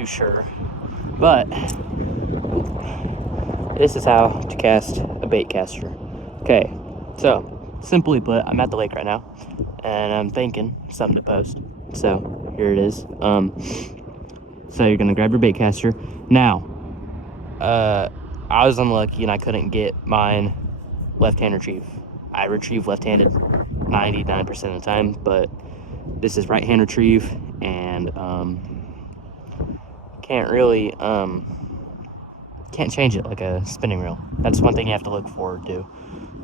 too sure. But this is how to cast a bait caster. Okay, so simply put, I'm at the lake right now, and I'm thinking something to post. So here it is. So you're gonna grab your bait caster. Now, I was unlucky and I couldn't get mine left-hand retrieve. I retrieve left-handed 99% of the time, but this is right-hand retrieve, and can't really can't change it like a spinning reel. That's one thing you have to look forward to.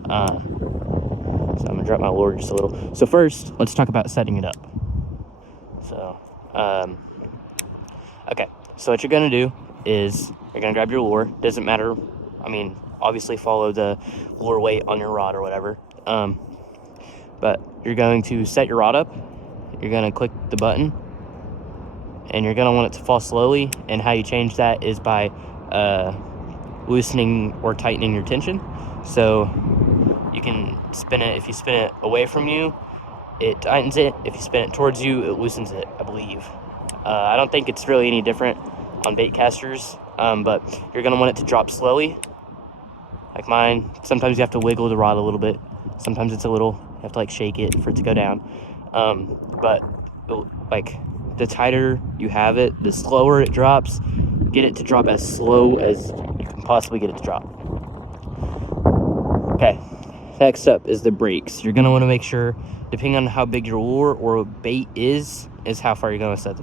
So I'm gonna drop my lure just a little. So first, let's talk about setting it up. So, okay. So what you're gonna do is you're gonna grab your lure. Doesn't matter. I mean, obviously follow the lure weight on your rod or whatever. But you're going to set your rod up. You're gonna click the button, and you're gonna want it to fall slowly. And how you change that is by loosening or tightening your tension. So you can spin it. If you spin it away from you, it tightens it. If you spin it towards you, it loosens it, I believe. I don't think it's really any different on bait casters, but you're gonna want it to drop slowly, like mine. Sometimes you have to wiggle the rod a little bit. Sometimes it's a little, you have to like shake it for it to go down. But like the tighter you have it, the slower it drops. Get it to drop as slow as you can possibly get it to drop. Okay, next up is the brakes. You're gonna want to make sure, depending on how big your lure or bait is how far you're gonna set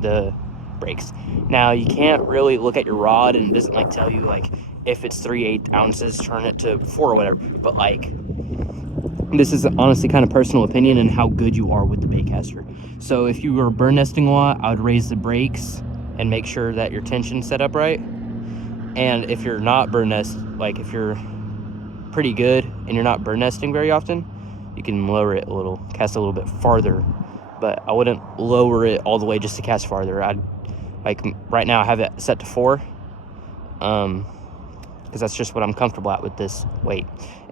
the brakes. Now you can't really look at your rod, and it doesn't like tell you like if it's 3/8 ounces, turn it to 4 or whatever. But like, this is honestly kind of personal opinion and how good you are with the bait caster. So if you were burn nesting a lot, I would raise the brakes and make sure that your tension's set up right. And if you're not burn nest, like if you're pretty good and you're not burn nesting very often, you can lower it a little, cast a little bit farther. But I wouldn't lower it all the way just to cast farther. I'd, like right now I have it set to 4, because that's just what I'm comfortable at with this weight.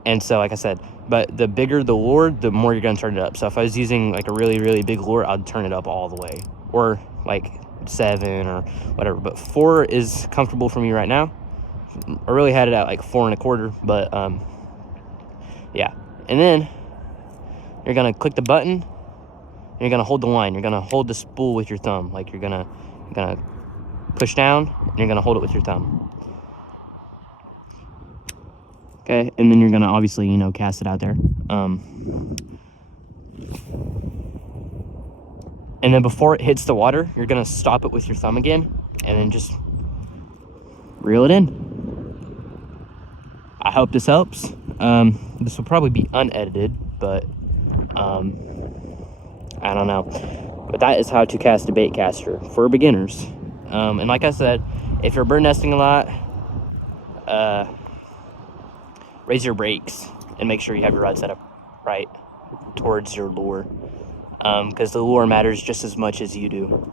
And so, like I said, but the bigger the lure, the more you're gonna turn it up. So if I was using like a really, really big lure, I'd turn it up all the way, or like 7 or whatever. But 4 is comfortable for me right now. I really had it at like 4 1/4, but yeah. And then you're gonna click the button. And you're gonna hold the line. You're gonna hold the spool with your thumb. Like you're gonna push down, and you're gonna hold it with your thumb. Okay, and then you're gonna obviously, you know, cast it out there. And then before it hits the water, you're gonna stop it with your thumb again, and then just reel it in. I hope this helps. This will probably be unedited, but I don't know. But that is how to cast a bait caster for beginners. And like I said, if you're bird nesting a lot, raise your brakes and make sure you have your rod set up right towards your lure, because the lure matters just as much as you do.